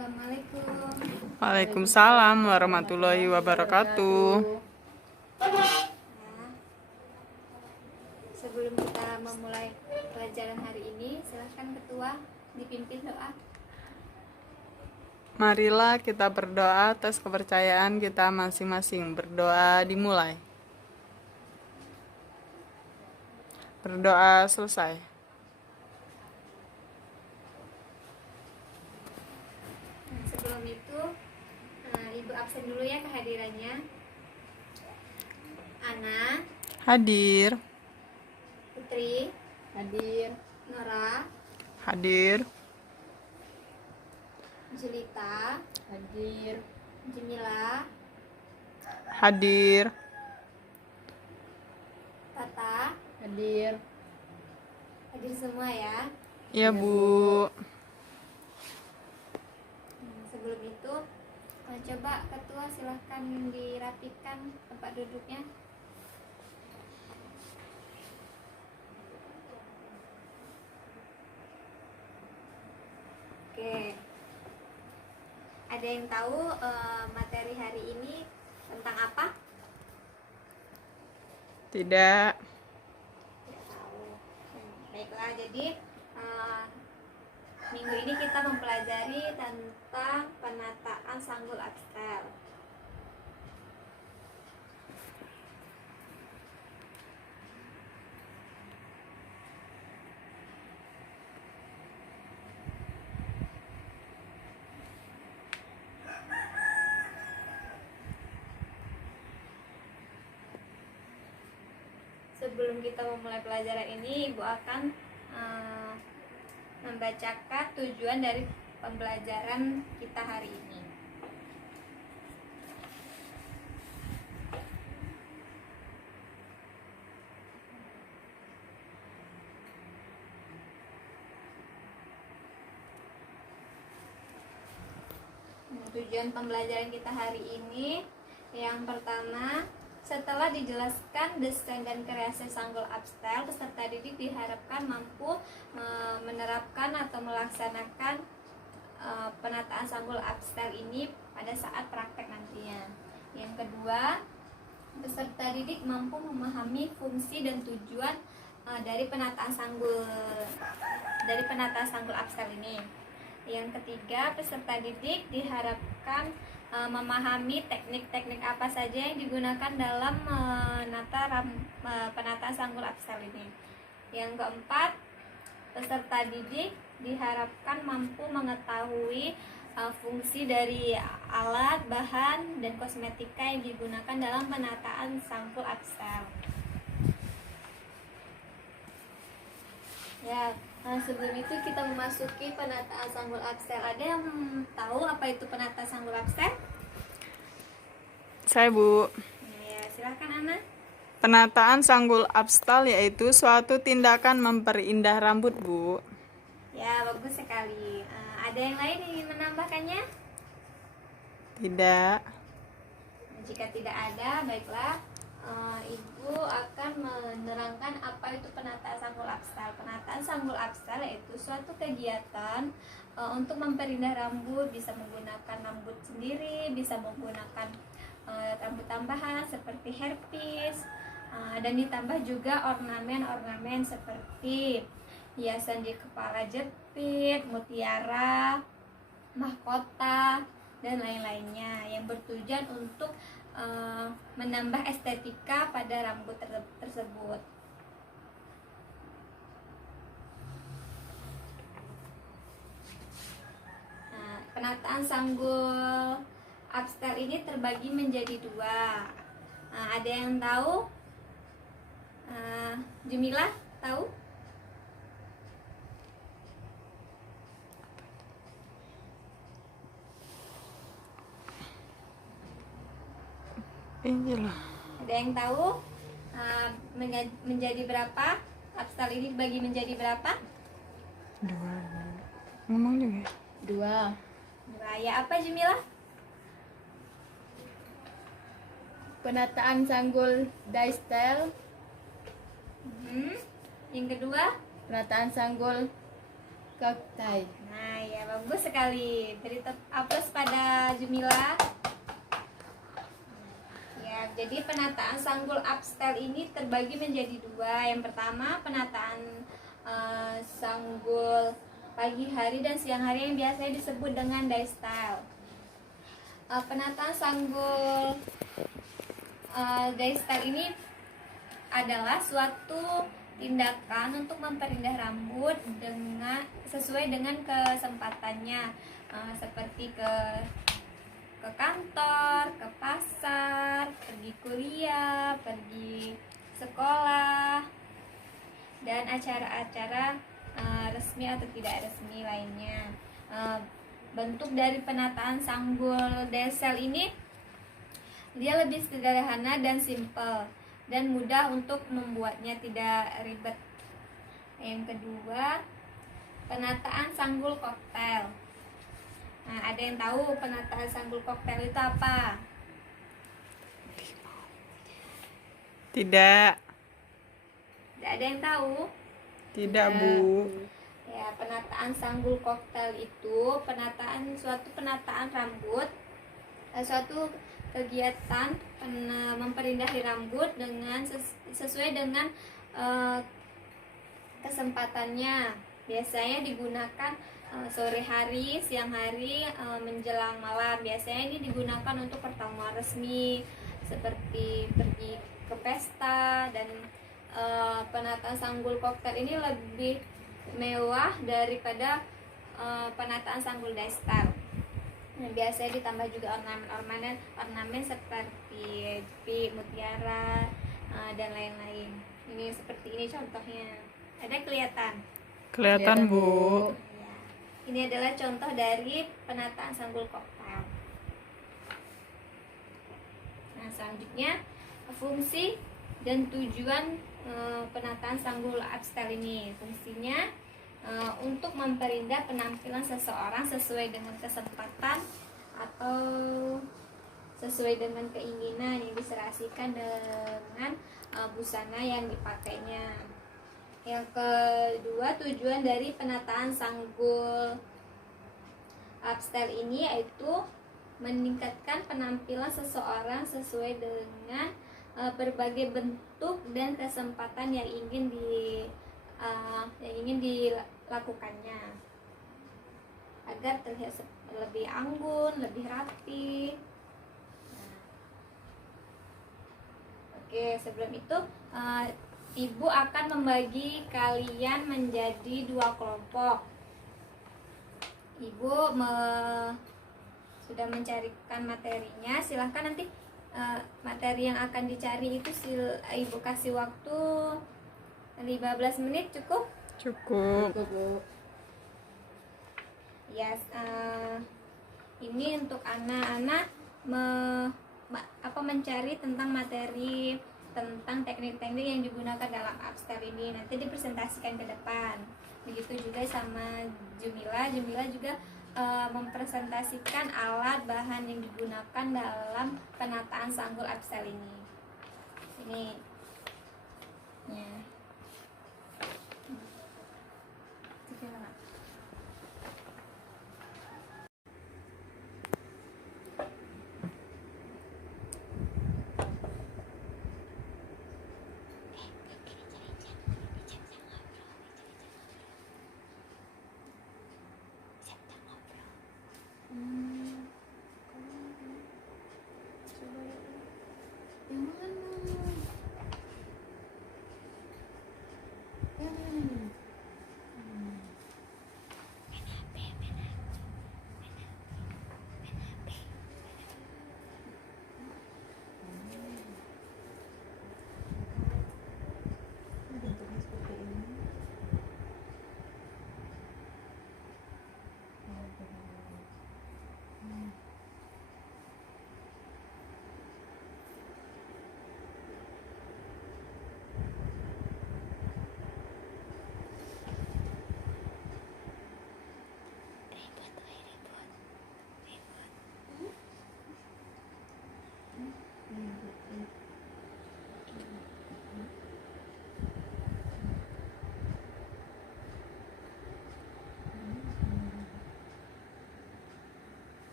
Assalamualaikum. Waalaikumsalam warahmatullahi wabarakatuh. Nah, sebelum kita memulai pelajaran hari ini, silahkan ketua dipimpin doa. Marilah kita berdoa atas kepercayaan kita masing-masing. Berdoa dimulai. Berdoa selesai. Nah, sebelum itu, Ibu absen dulu ya kehadirannya. Ana, Hadir. Putri, Hadir. Nora, Hadir. Jelita, Hadir. Jemila, Hadir. Tata, Hadir. hadir semua ya. Ya, Bu. Sebelum itu, coba ketua silahkan dirapikan tempat duduknya. Oke. Ada yang tahu materi hari ini tentang apa? Tidak. Tidak tahu. Baiklah, jadi minggu ini kita mempelajari tentang penataan sanggul abstel. Sebelum kita memulai pelajaran ini, Ibu akan membacakan tujuan dari pembelajaran kita hari ini. Tujuan pembelajaran kita hari ini, yang pertama, setelah dijelaskan desain dan kreasi sanggul abstel, peserta didik diharapkan mampu menerapkan atau melaksanakan penataan sanggul abstel ini pada saat praktek nantinya. Yang kedua, peserta didik mampu memahami fungsi dan tujuan dari penataan sanggul abstel ini. Yang ketiga, peserta didik diharapkan memahami teknik-teknik apa saja yang digunakan dalam penataan sanggul abstel ini. Yang keempat, peserta didik diharapkan mampu mengetahui fungsi dari alat, bahan, dan kosmetika yang digunakan dalam penataan sanggul abstel. Ya, sebelum itu kita memasuki penataan sanggul abstel. Ada yang tahu apa itu penataan sanggul abstel? Saya, Bu. Ya, silakan Ana. Penataan sanggul abstal yaitu suatu tindakan memperindah rambut, Bu. Ya, bagus sekali. Ada yang lain yang ingin menambahkannya? Tidak. Jika tidak ada, baiklah. Ibu akan menerangkan apa itu penataan sanggul abstel. Penataan sanggul abstel yaitu suatu kegiatan untuk memperindah rambut, bisa menggunakan rambut sendiri, bisa menggunakan rambut tambahan seperti hairpiece, dan ditambah juga ornamen-ornamen seperti hiasan di kepala jepit, mutiara, mahkota, dan lain-lainnya yang bertujuan untuk menambah estetika pada rambut tersebut. Nah, penataan sanggul abstel ini terbagi menjadi dua. Ada yang tahu? Jumila tahu? Ini loh. Ada yang tahu menjadi berapa? Abstel ini dibagi menjadi berapa? Dua. Ngomong juga. Dua. Ya, apa Jumila? Penataan sanggul die-style. Yang kedua, Penataan sanggul Koktai. Nah, ya bagus sekali. Beri aplaus pada Jumila. Ya, jadi penataan sanggul upstyle ini terbagi menjadi dua. Yang pertama, penataan sanggul pagi hari dan siang hari yang biasanya disebut dengan day style. Penataan sanggul day style ini adalah suatu tindakan untuk memperindah rambut dengan sesuai dengan kesempatannya, seperti ke kantor, ke pasar, pergi kuliah, pergi sekolah, dan acara-acara resmi atau tidak resmi lainnya. Bentuk dari penataan sanggul desel ini dia lebih sederhana dan simpel dan mudah untuk membuatnya, tidak ribet. Yang kedua, penataan sanggul koktail. Nah, ada yang tahu penataan sanggul koktail itu apa? Tidak. Tidak ada yang tahu? Tidak, Bu. Ya, penataan sanggul koktail itu suatu penataan rambut, suatu kegiatan memperindah rambut dengan sesuai dengan kesempatannya. Biasanya digunakan sore hari, siang hari, menjelang malam. Biasanya ini digunakan untuk pertemuan resmi seperti pergi ke pesta, dan penataan sanggul koktail ini lebih mewah daripada penataan sanggul daystar. Nah, biasanya ditambah juga ornamen seperti mutiara dan lain-lain. Ini seperti ini contohnya. Ada kelihatan? Kelihatan, Bu. Ya. Ini adalah contoh dari penataan sanggul koktail. Nah, selanjutnya fungsi dan tujuan penataan sanggul upstyle ini. Fungsinya untuk memperindah penampilan seseorang sesuai dengan kesempatan atau sesuai dengan keinginan yang diserasikan dengan busana yang dipakainya. Yang kedua, tujuan dari penataan sanggul upstyle ini yaitu meningkatkan penampilan seseorang sesuai dengan berbagai bentuk dan kesempatan yang ingin dilakukannya, agar terlihat lebih anggun, lebih rapi. Oke, sebelum itu Ibu akan membagi kalian menjadi dua kelompok. Ibu sudah mencarikan materinya. Silahkan nanti materi yang akan dicari itu Ibu kasih waktu 15 menit cukup? Cukup. Bu. Ya, ini untuk anak-anak mencari tentang materi tentang teknik-teknik yang digunakan dalam upstyle ini, nanti dipresentasikan ke depan. Begitu juga sama Jumila juga mempresentasikan alat bahan yang digunakan dalam penataan sanggul upstyle ini. Ini ya.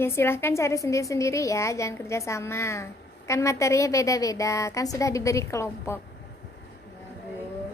Ya silahkan cari sendiri-sendiri ya, jangan kerjasama. Kan materinya beda-beda, kan sudah diberi kelompok. Ya, Bu.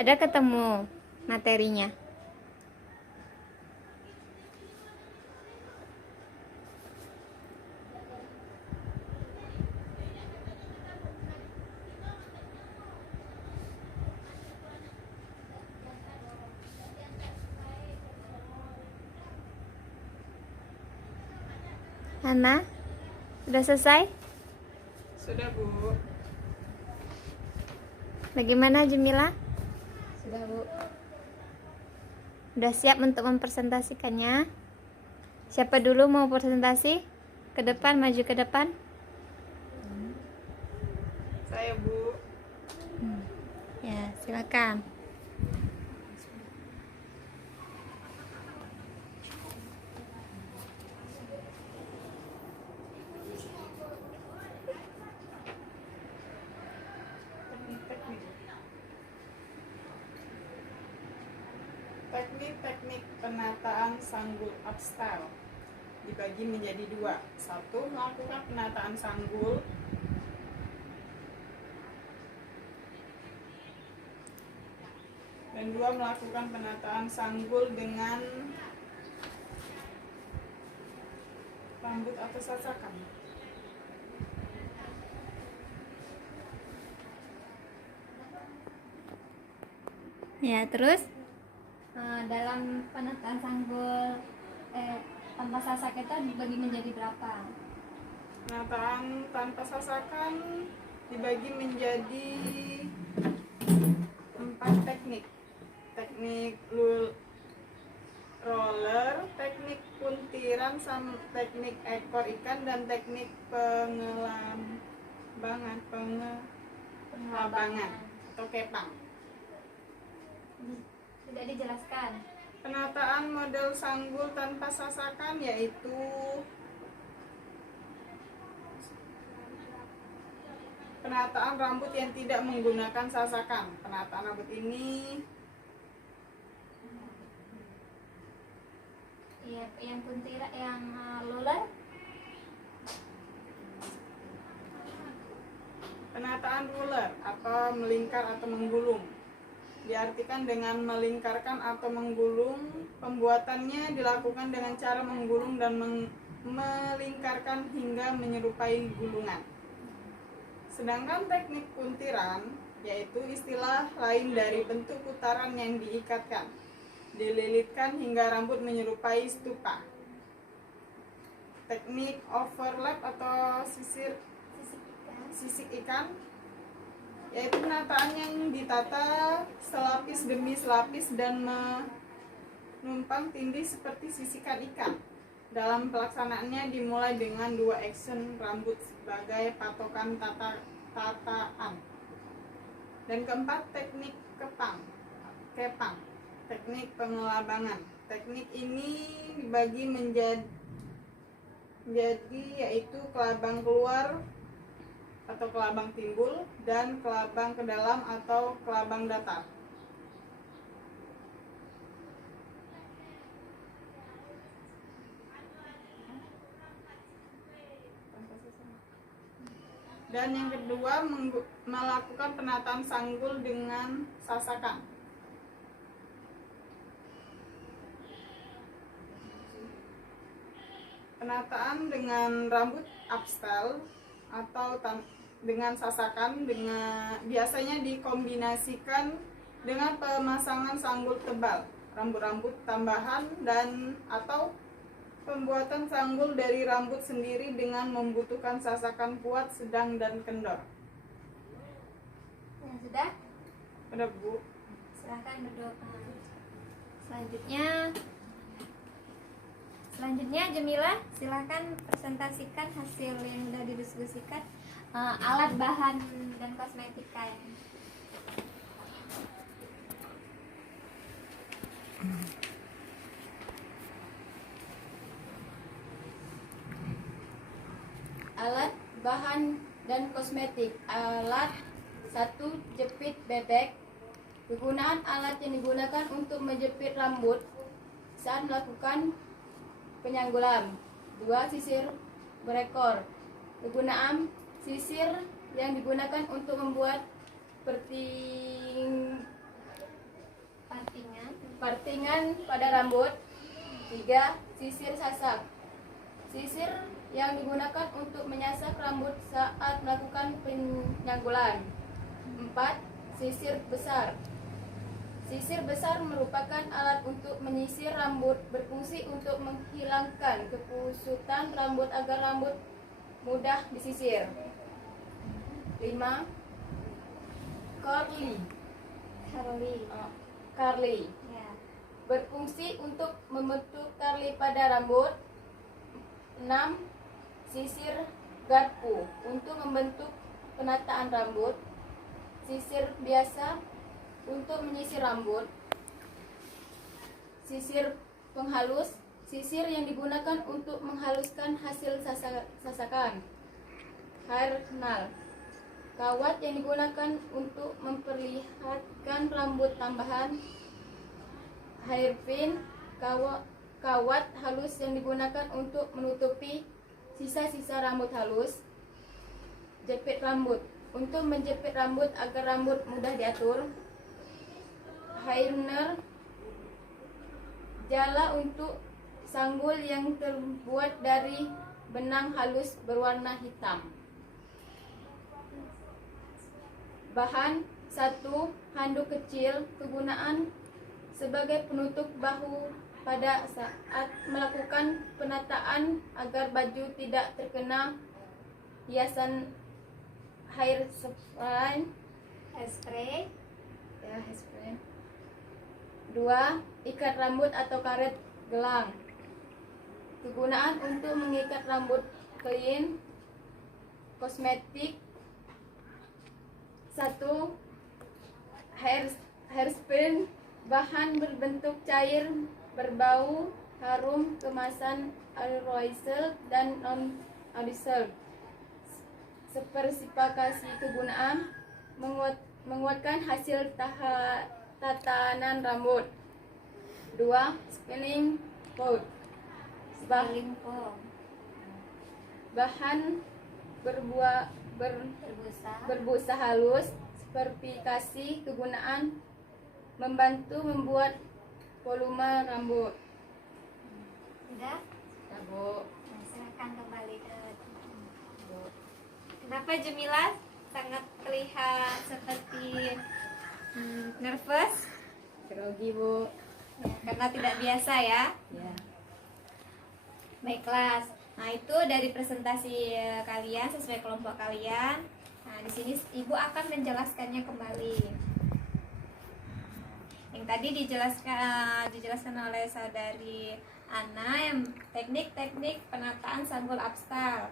Ada ketemu materinya. Hana, sudah selesai? Sudah, Bu. Bagaimana Jumila? Sudah, Bu. Udah siap untuk mempresentasikannya? Siapa dulu mau presentasi? Ke depan, maju ke depan. Saya, Bu. Ya, silakan. Teknik penataan sanggul upstyle dibagi menjadi dua. Satu, melakukan penataan sanggul dan dua, melakukan penataan sanggul dengan rambut atau sasakan. Ya, terus dalam penataan sanggul tanpa sasak itu dibagi menjadi berapa? Penataan tanpa sasakan dibagi menjadi 4 teknik. Teknik roller, teknik puntiran, sama teknik ekor ikan, dan teknik pengelabangan atau kepang. Sudah dijelaskan. Penataan model sanggul tanpa sasakan yaitu penataan rambut yang tidak menggunakan sasakan. Penataan rambut ini Yang puntiran, yang roller. penataan ruler atau melingkar atau menggulung. Diartikan dengan melingkarkan atau menggulung, pembuatannya dilakukan dengan cara menggulung dan melingkarkan hingga menyerupai gulungan. Sedangkan teknik puntiran yaitu istilah lain dari bentuk putaran yang diikatkan, dililitkan hingga rambut menyerupai stupa. Teknik overlap atau sisik ikan yaitu penataan yang ditata selapis demi selapis dan menumpang tindih seperti sisikan ikan. Dalam pelaksanaannya dimulai dengan 2 action rambut sebagai patokan tataan. Dan keempat, teknik kepang, teknik pengelabangan. Teknik ini dibagi menjadi yaitu kelabang keluar atau kelabang timbul dan kelabang ke dalam atau kelabang datar. Dan yang kedua, melakukan penataan sanggul dengan sasakan. Penataan dengan rambut upstyle atau dengan sasakan biasanya dikombinasikan dengan pemasangan sanggul tebal, rambut-rambut tambahan, dan atau pembuatan sanggul dari rambut sendiri dengan membutuhkan sasakan kuat, sedang, dan kendor. Ya, sudah? Udah, Bu. Silahkan berdoa. Selanjutnya Jemilah, silahkan presentasikan hasil yang sudah didiskusikan, alat bahan dan kosmetika ini. Alat bahan dan kosmetik. Alat 1. Jepit bebek. Kegunaan alat yang digunakan untuk menjepit rambut saat melakukan penyanggulan. 2. Sisir berekor. Kegunaan sisir yang digunakan untuk membuat partingan pada rambut. 3. Sisir sasak. Sisir yang digunakan untuk menyasak rambut saat melakukan penyanggulan. 4. Sisir besar. Sisir besar merupakan alat untuk menyisir rambut, berfungsi untuk menghilangkan kepusutan rambut agar rambut mudah disisir. 5. Curly. Ya. Berfungsi untuk membentuk curly pada rambut. 6. Sisir garpu untuk membentuk penataan rambut. Sisir biasa untuk menyisir rambut. Sisir penghalus. Sisir yang digunakan untuk menghaluskan hasil sasakan. Hair knal. Kawat yang digunakan untuk memperlihatkan rambut tambahan. Hairpin. Kawat halus yang digunakan untuk menutupi sisa-sisa rambut halus. Jepit rambut. Untuk menjepit rambut agar rambut mudah diatur. Hairner. Jala untuk sanggul yang terbuat dari benang halus berwarna hitam. Bahan 1. Handuk kecil. Kegunaan sebagai penutup bahu pada saat melakukan penataan agar baju tidak terkena hiasan hairspray. Hairspray. 2. Ikat rambut atau karet gelang. Kegunaan untuk mengikat rambut clean. Kosmetik. 1. Hairspray. Bahan berbentuk cair, berbau harum, kemasan aerosol dan non-aerosol. Spesifikasi kegunaan: menguatkan hasil tatanan rambut. 2. Spelling foam. Bahan berbusa halus. Spesifikasi kegunaan: membantu membuat volume rambut. Sudah? Ya, Bu. Nah, silakan kembali ke Bu. Kenapa Jemilah sangat terlihat seperti nervous? Grogi, Bu. Ya, karena tidak biasa ya. Ya. Baiklah. Nah, itu dari presentasi kalian sesuai kelompok kalian. Nah, di sini Ibu akan menjelaskannya kembali. Yang tadi dijelaskan oleh saudari Ana, yang teknik-teknik penataan sanggul upstyle.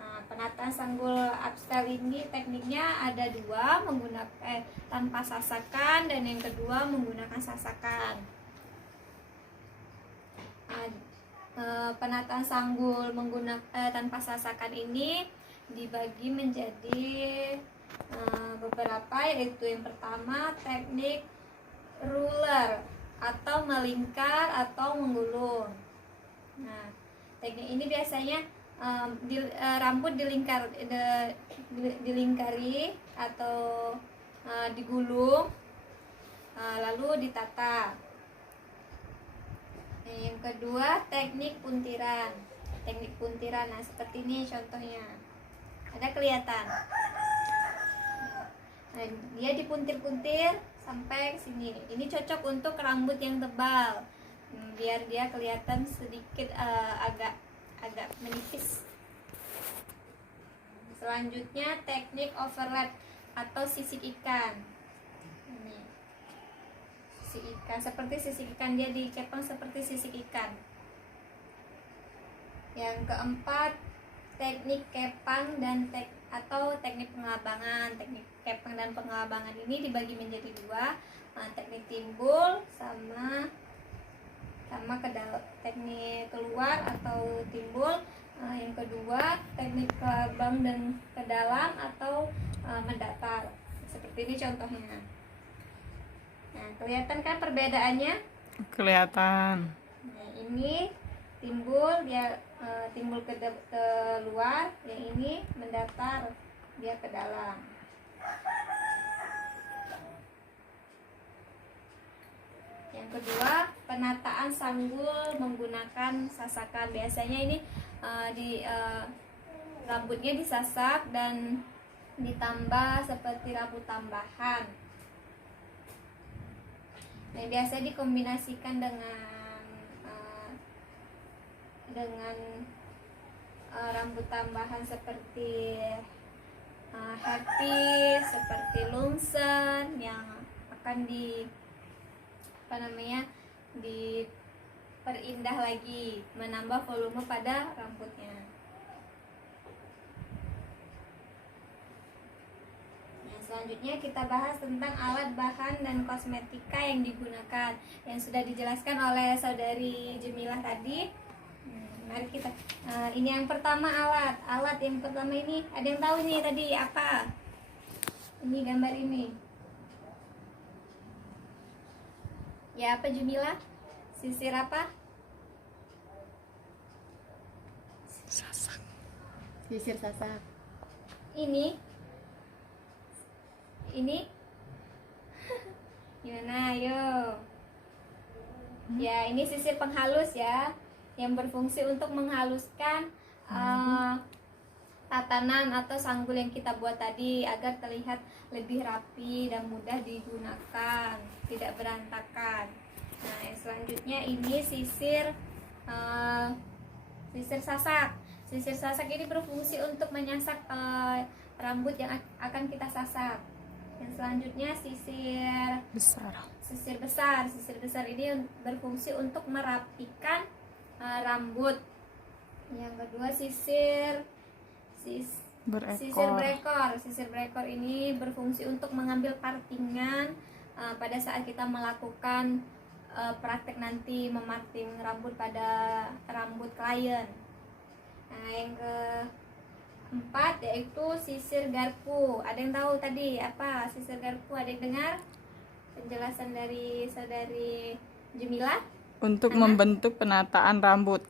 Nah, penataan sanggul upstyle ini tekniknya ada 2, menggunakan tanpa sasakan, dan yang kedua menggunakan sasakan. Penataan sanggul tanpa sasakan ini dibagi menjadi beberapa, yaitu yang pertama teknik ruler atau melingkar atau menggulung. Nah, teknik ini biasanya rambut dilingkari atau digulung, lalu ditata. Yang kedua teknik puntiran. Teknik puntiran, nah seperti ini contohnya. Ada kelihatan. Nah, dia dipuntir-puntir sampai ke sini. Ini cocok untuk rambut yang tebal, biar dia kelihatan sedikit agak menipis. Selanjutnya teknik overlap atau sisik ikan. Ini sisik ikan, seperti sisik ikan, dia dikepang seperti sisik ikan. Yang keempat, teknik kepang dan atau teknik pengabangan. Teknik kepang dan pengabangan ini dibagi menjadi dua, teknik timbul sama teknik keluar atau timbul. Yang kedua, teknik kebang dan ke dalam atau mendatar. Seperti ini contohnya. Nah, kelihatan kan perbedaannya? Kelihatan. Nah, ini timbul, dia timbul ke luar, yang ini mendatar, dia ke dalam. Yang kedua, penataan sanggul menggunakan sasakan. Biasanya ini rambutnya disasak dan ditambah seperti rambut tambahan. Nah, biasa dikombinasikan dengan rambut tambahan seperti hairpiece, seperti lungsen yang akan diperindah lagi, menambah volume pada rambutnya. Nah, selanjutnya kita bahas tentang alat, bahan, dan kosmetika yang digunakan, yang sudah dijelaskan oleh saudari Jemilah tadi. Mari kita ini yang pertama, alat yang pertama ini, ada yang tahu ini tadi apa? Ini gambar ini ya, apa Jemilah? Sisir apa? Sasak. Sisir sasak. Ini gimana, ayo? Ya, ini sisir penghalus ya, yang berfungsi untuk menghaluskan tatanan atau sanggul yang kita buat tadi agar terlihat lebih rapi dan mudah digunakan, tidak berantakan. Nah, yang selanjutnya ini sisir sasak. Sisir sasak ini berfungsi untuk menyasak rambut yang akan kita sasak. Yang selanjutnya sisir besar. Sisir besar ini berfungsi untuk merapikan rambut. Yang kedua sisir berekor. Sisir berekor ini berfungsi untuk mengambil partingan pada saat kita melakukan praktek nanti memarting rambut pada rambut klien. Nah, yang keempat yaitu sisir garpu. Ada yang tahu tadi apa sisir garpu? Ada yang dengar penjelasan dari saudari Jemilah? Untuk membentuk penataan rambut.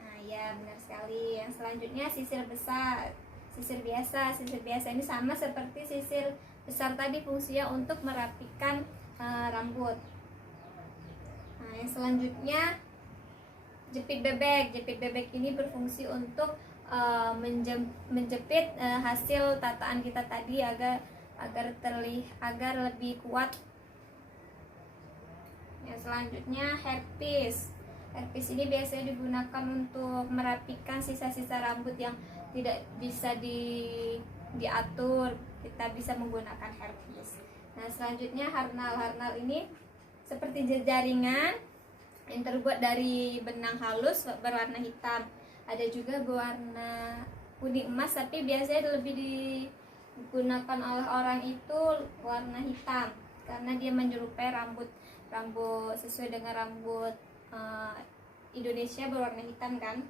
Nah, ya benar sekali. Yang selanjutnya sisir besar. Sisir biasa ini sama seperti sisir besar tadi, fungsinya untuk merapikan rambut. Nah, yang selanjutnya jepit bebek. Jepit bebek ini berfungsi untuk menjepit hasil tataan kita tadi agar lebih kuat. Yang selanjutnya hairpiece. Hairpiece ini biasanya digunakan untuk merapikan sisa-sisa rambut yang tidak bisa diatur. Kita bisa menggunakan hairpiece. Nah, selanjutnya harnal. Harnal ini seperti jaringan yang terbuat dari benang halus berwarna hitam. Ada juga berwarna kuning emas, tapi biasanya lebih digunakan oleh orang itu warna hitam karena dia menyerupai rambut sesuai dengan rambut Indonesia berwarna hitam kan.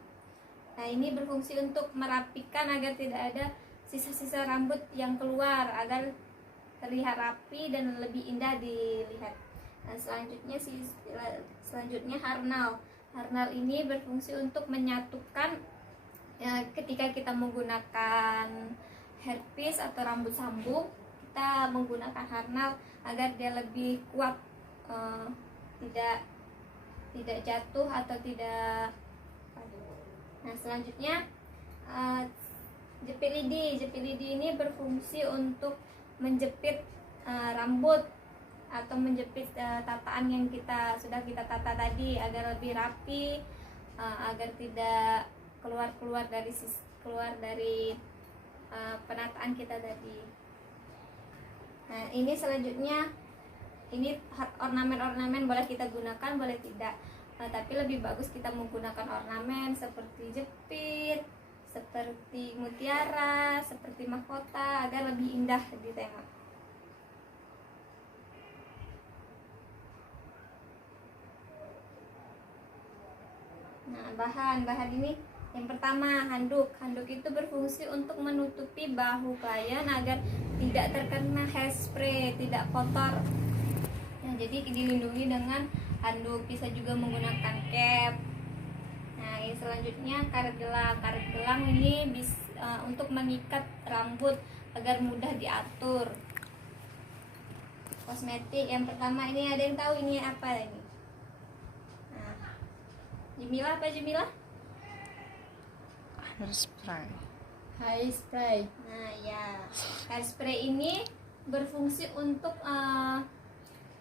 Nah, ini berfungsi untuk merapikan agar tidak ada sisa-sisa rambut yang keluar, agar terlihat rapi dan lebih indah dilihat. Nah, selanjutnya harnal. Harnal ini berfungsi untuk menyatukan ketika kita menggunakan hairpiece atau rambut sambung, kita menggunakan harnal agar dia lebih kuat, tidak jatuh atau tidak. Nah, selanjutnya jepit lidi. Jepit lidi ini berfungsi untuk menjepit rambut atau menjepit tataan yang sudah kita tata tadi agar lebih rapi, agar tidak keluar dari penataan kita tadi. Nah, ini selanjutnya, ini ornamen boleh kita gunakan, boleh tidak. Tapi lebih bagus kita menggunakan ornamen seperti jepit, seperti mutiara, seperti mahkota agar lebih indah ditengok. Nah, bahan ini yang pertama handuk. Handuk itu berfungsi untuk menutupi bahu klien agar tidak terkena hairspray, tidak kotor. Nah, jadi dilindungi dengan handuk. Bisa juga menggunakan cap. Nah, yang selanjutnya karet gelang. Karet gelang ini untuk mengikat rambut agar mudah diatur. Kosmetik yang pertama ini, ada yang tahu ini apa ini? Nah, Jemilah, apa Jemilah? Hairspray. Hairspray. Nah, ya. Hairspray ini berfungsi untuk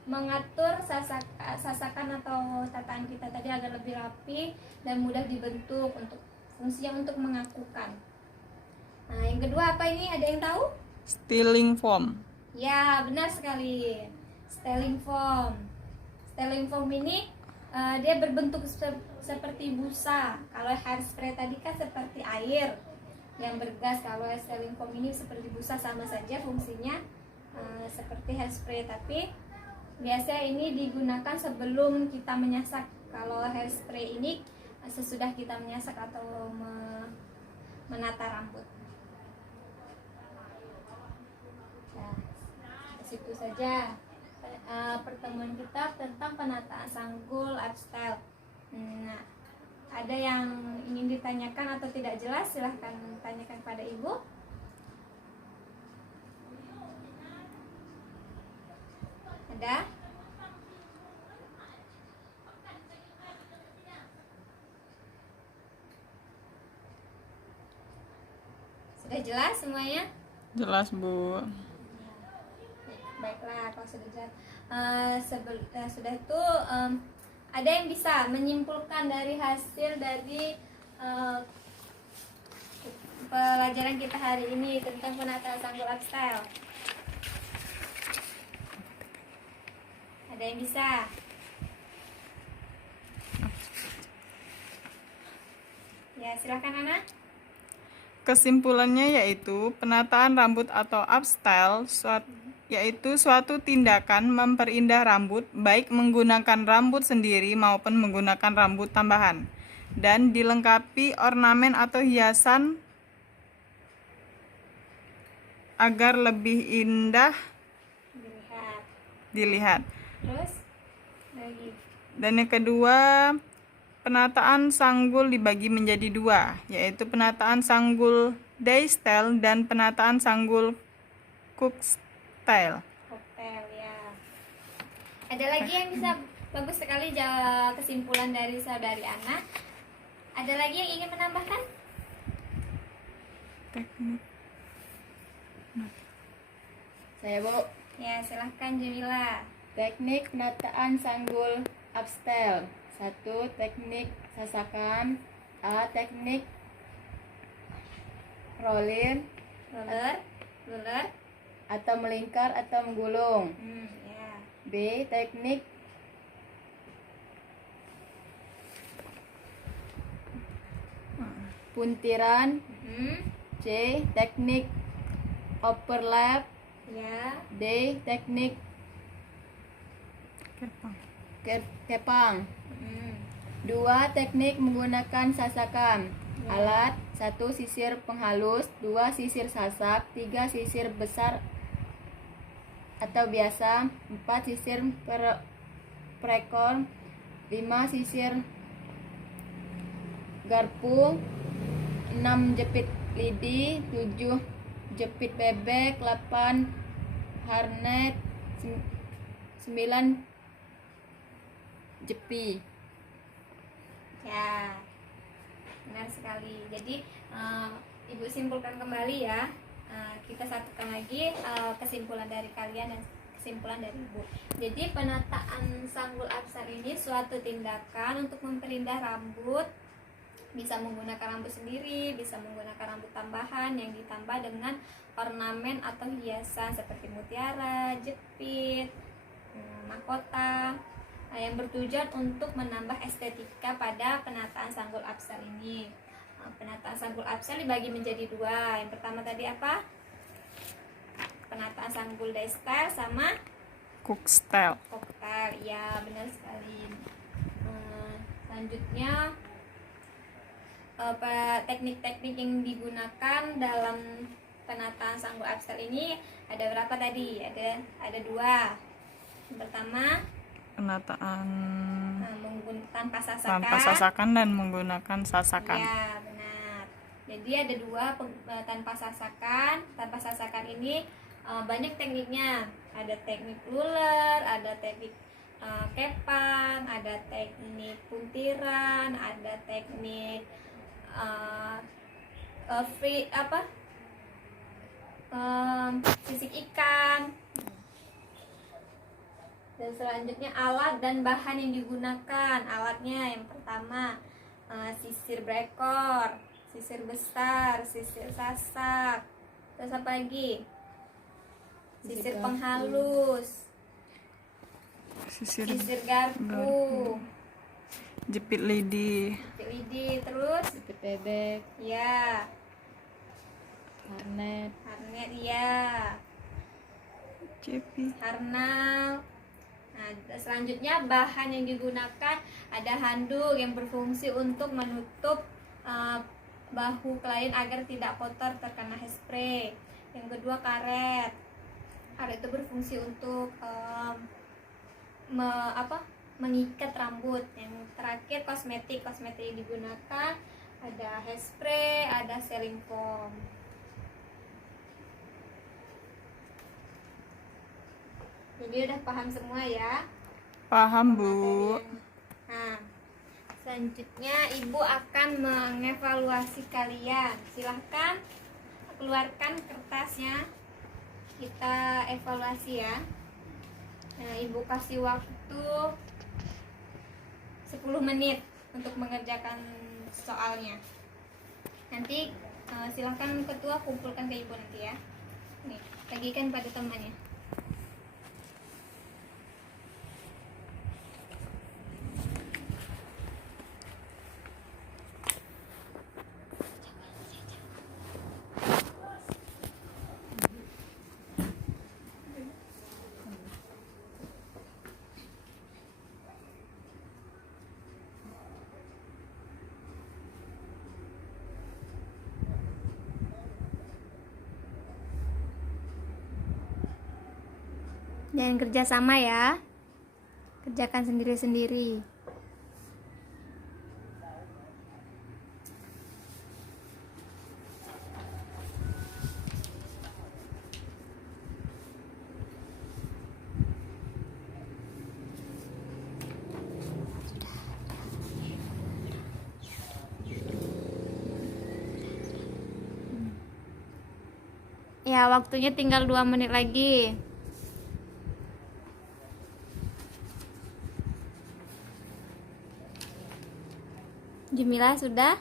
mengatur sasakan atau tataan kita tadi agar lebih rapi dan mudah dibentuk, fungsinya untuk mengakukan. Nah, yang kedua apa ini? Ada yang tahu? Styling foam. Ya, benar sekali. Styling foam. Styling foam ini dia berbentuk seperti busa. Kalau hairspray tadi kan seperti air yang bergas. Kalau styling foam ini seperti busa, sama saja fungsinya seperti hairspray, tapi biasa ini digunakan sebelum kita menyasak. Kalau hairspray ini sesudah kita menyasak atau menata rambut. Nah, situ saja pertemuan kita tentang penataan sanggul upstyle. Nah, ada yang ingin ditanyakan atau tidak jelas, silahkan tanyakan pada Ibu. Ada? Sudah jelas semuanya? Jelas, Bu. Baiklah, kalau sudah jelas. Sudah itu ada yang bisa menyimpulkan dari hasil dari pelajaran kita hari ini tentang penataan sanggul upstyle? Ada yang bisa? Ya, silakan Ana. Kesimpulannya yaitu penataan rambut atau upstyle yaitu suatu tindakan memperindah rambut, baik menggunakan rambut sendiri maupun menggunakan rambut tambahan, dan dilengkapi ornamen atau hiasan agar lebih indah dilihat. Terus lagi. Dan yang kedua, penataan sanggul dibagi menjadi dua, yaitu penataan sanggul day style dan penataan sanggul cook style. Hotel ya. Ada lagi yang bisa bagus sekali kesimpulan dari saudari Ana. Ada lagi yang ingin menambahkan? Teknik. Saya, Bu. Ya, silahkan Jamila. Teknik penataan sanggul upstyle. 1. Teknik sasakan. A. Teknik roller atau melingkar atau menggulung. Ya. B. Teknik puntiran. C. Teknik overlap. Ya. D. Teknik kepang. 2. Teknik menggunakan sasakan. Alat. 1. Sisir penghalus. 2. Sisir sasak. 3. Sisir besar atau biasa. 4. Sisir perekor. 5. Sisir garpu. 6. Jepit lidi. 7. Jepit bebek. 8. Harnet. 9. Jepi. Ya. Benar sekali. Jadi Ibu simpulkan kembali ya. Kita satukan lagi kesimpulan dari kalian dan kesimpulan dari Ibu. Jadi penataan sanggul absal ini suatu tindakan untuk memperindah rambut, bisa menggunakan rambut sendiri, bisa menggunakan rambut tambahan yang ditambah dengan ornamen atau hiasan seperti mutiara, jepit, mahkota, yang bertujuan untuk menambah estetika pada penataan sanggul absal ini. Penataan sanggul absal dibagi menjadi dua. Yang pertama tadi apa? Penataan sanggul daystyle sama Cook style. koktail. Ya, benar sekali. Selanjutnya teknik-teknik yang digunakan dalam penataan sanggul absal ini ada berapa tadi? Ada dua. Yang pertama Penataan menggunakan tanpa tanpa sasakan dan menggunakan sasakan. Ya, benar. Jadi ada dua tanpa sasakan. Tanpa sasakan ini banyak tekniknya. Ada teknik ruler, ada teknik kepang, ada teknik puntiran, ada teknik sisik ikan. Dan selanjutnya alat dan bahan yang digunakan. Alatnya yang pertama sisir brekor, sisir besar, sisir sasak, terus apa lagi? Sisir penghalus, Sisir sisir garpu, jepit lidi, jepit lidi, terus Jepit bebek, ya harnet, ya cepi, harnal. Nah, selanjutnya bahan yang digunakan ada handuk yang berfungsi untuk menutup bahu klien agar tidak kotor terkena hairspray. Yang kedua karet. Karet itu berfungsi untuk mengikat rambut. Yang terakhir kosmetik. Kosmetik yang digunakan ada hairspray, ada sealing foam. Jadi udah paham semua ya? paham Bu. Nah, selanjutnya Ibu akan mengevaluasi kalian. Silahkan keluarkan kertasnya. Kita evaluasi ya. Nah, Ibu kasih waktu 10 menit untuk mengerjakan soalnya. Nanti silahkan ketua kumpulkan ke Ibu nanti ya. Nih, bagikan pada temannya. Jangan kerja sama ya, kerjakan sendiri-sendiri. Ya, waktunya tinggal 2 menit lagi. Jumila sudah?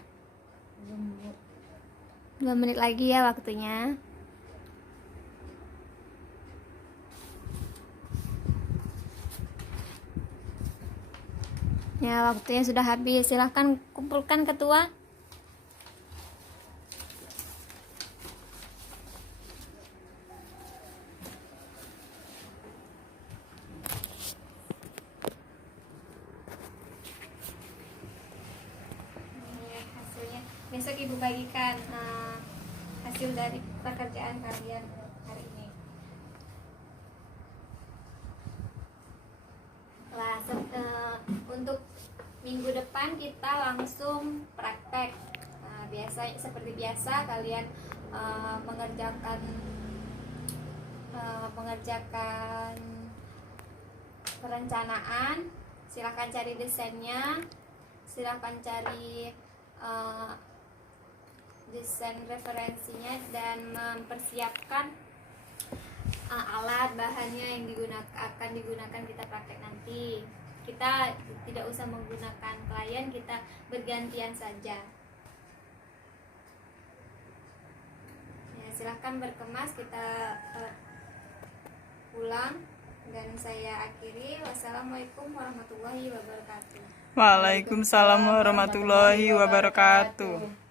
2 menit lagi ya waktunya. Ya, waktunya sudah habis. Silahkan kumpulkan ketua. Besok Ibu bagikan hasil dari pekerjaan kalian hari ini. Untuk minggu depan kita langsung praktek. Seperti biasa kalian mengerjakan perencanaan. Silakan cari desainnya, silakan cari desain referensinya dan mempersiapkan alat bahannya yang digunakan. akan digunakan kita praktek nanti. Kita tidak usah menggunakan klien, kita bergantian saja. Ya, silahkan berkemas, kita pulang. Dan saya akhiri. Wassalamualaikum warahmatullahi wabarakatuh. Waalaikumsalam warahmatullahi wabarakatuh.